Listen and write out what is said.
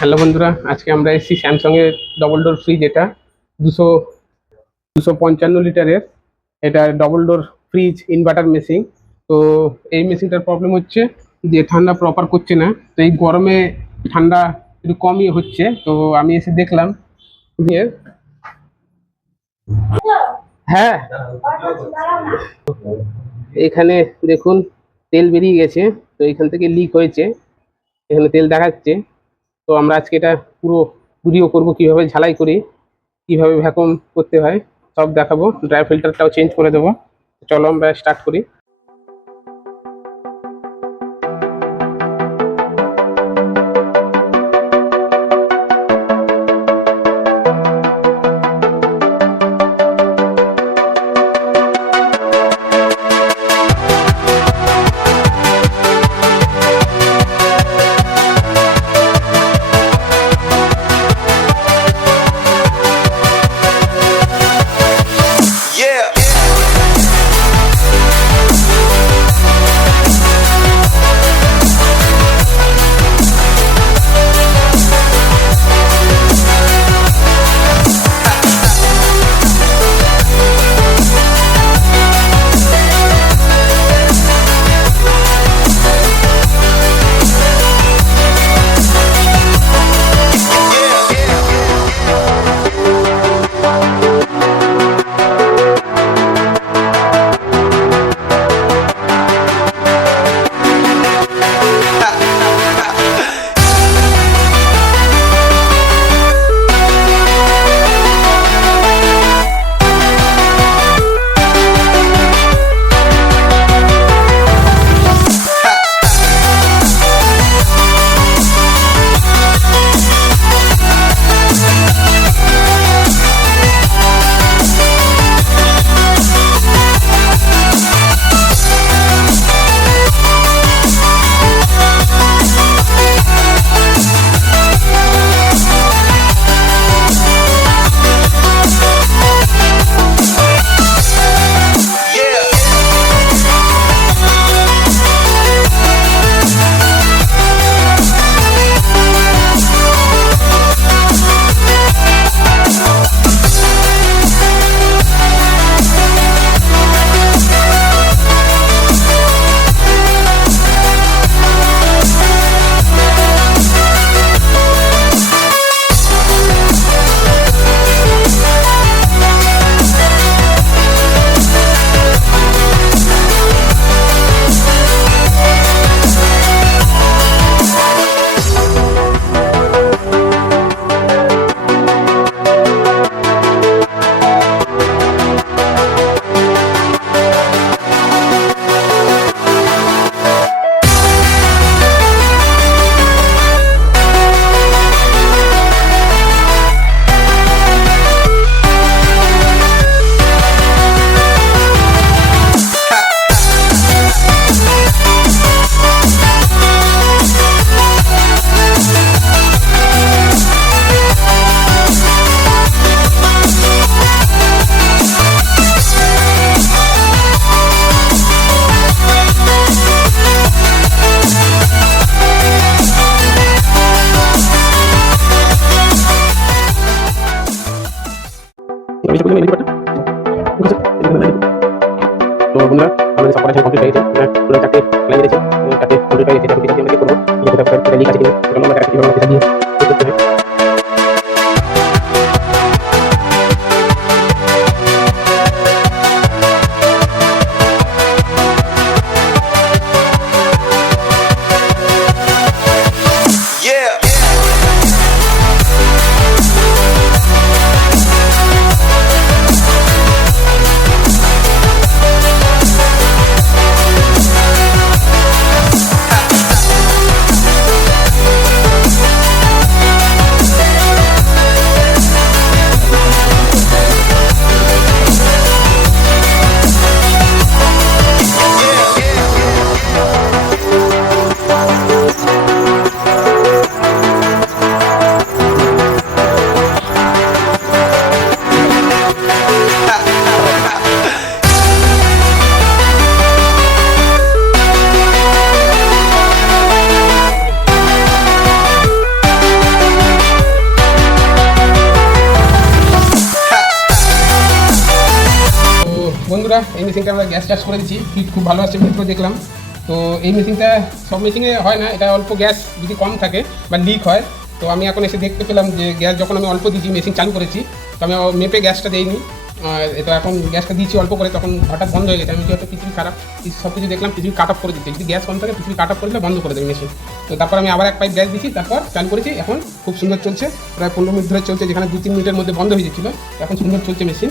Hello বন্ধুরা, আজকে আমরা এসেছি স্যামসাং এর ডবল ডোর ফ্রিজ। এটা 255 লিটারের। এটা double door fridge inverter machine. তো এই মেশিনটার প্রবলেম হচ্ছে যে ঠান্ডা প্রপার করছে না। তো এই গরমে ঠান্ডা একটু কমই হচ্ছে। তো আমি এসে দেখলাম যে হ্যাঁ, এখানে দেখুন তেল বেরিয়ে গেছে। তো এখান থেকে লিক হয়েছে, এখানে তেল দেখাচ্ছে। তো আমরা আজকে এটা পুরো ভিডিও করব, কিভাবে ঝালাই করি, কিভাবে ভ্যাকুয়াম করতে হয় সব দেখাবো। ড্রাই ফিল্টারটাও চেঞ্জ করে দেবো। চলো আমরা স্টার্ট করি। তো বন্ধুরা, আমাদের সব করা কমপ্লিট হয়ে গেছে। পুরো চারটে লাগিয়ে দিয়েছি, চারটে কমপ্লিট হয়ে গেছে। এটা আমরা চেক করবো যে কোথাও লিক আছে কিনা। চলো আমরা কিভাবে সেটা দিয়ে চেক করতে হয়। বন্ধুরা, এই মেশিনটা আমরা গ্যাস ট্যাস করে দিচ্ছি, হিট খুব ভালো আসছে ভিতরে দেখলাম। তো এই মেশিনটা সব মেশিনে হয় না, এটা অল্প গ্যাস যদি কম থাকে বা লিক হয়, তো আমি এখন এসে দেখতে পেলাম যে গ্যাস যখন আমি অল্প দিয়েছি, মেশিন চালু করেছি, তো আমি মেপে গ্যাসটা দিইনি। তো এখন গ্যাসটা দিয়েছি অল্প করে, তখন হঠাৎ বন্ধ হয়ে গেছে। আমি হয়তো পৃথিবী খারাপ, সব কিছু দেখলাম, পৃথিবী কাট অফ করে দিচ্ছে। যদি গ্যাস কম থাকে পৃথিবী কাট অফ করে দিলে বন্ধ করে দেবে মেশিন। তো তারপর আমি আবার এক পাইপ গ্যাস দিয়েছি, তারপর চালু করেছি। এখন খুব সুন্দর চলছে, প্রায় 15 মিনিট ধরে চলছে, যেখানে 2-3 মিনিটের মধ্যে বন্ধ হয়ে যাচ্ছিলো, এখন সুন্দর চলছে মেশিন।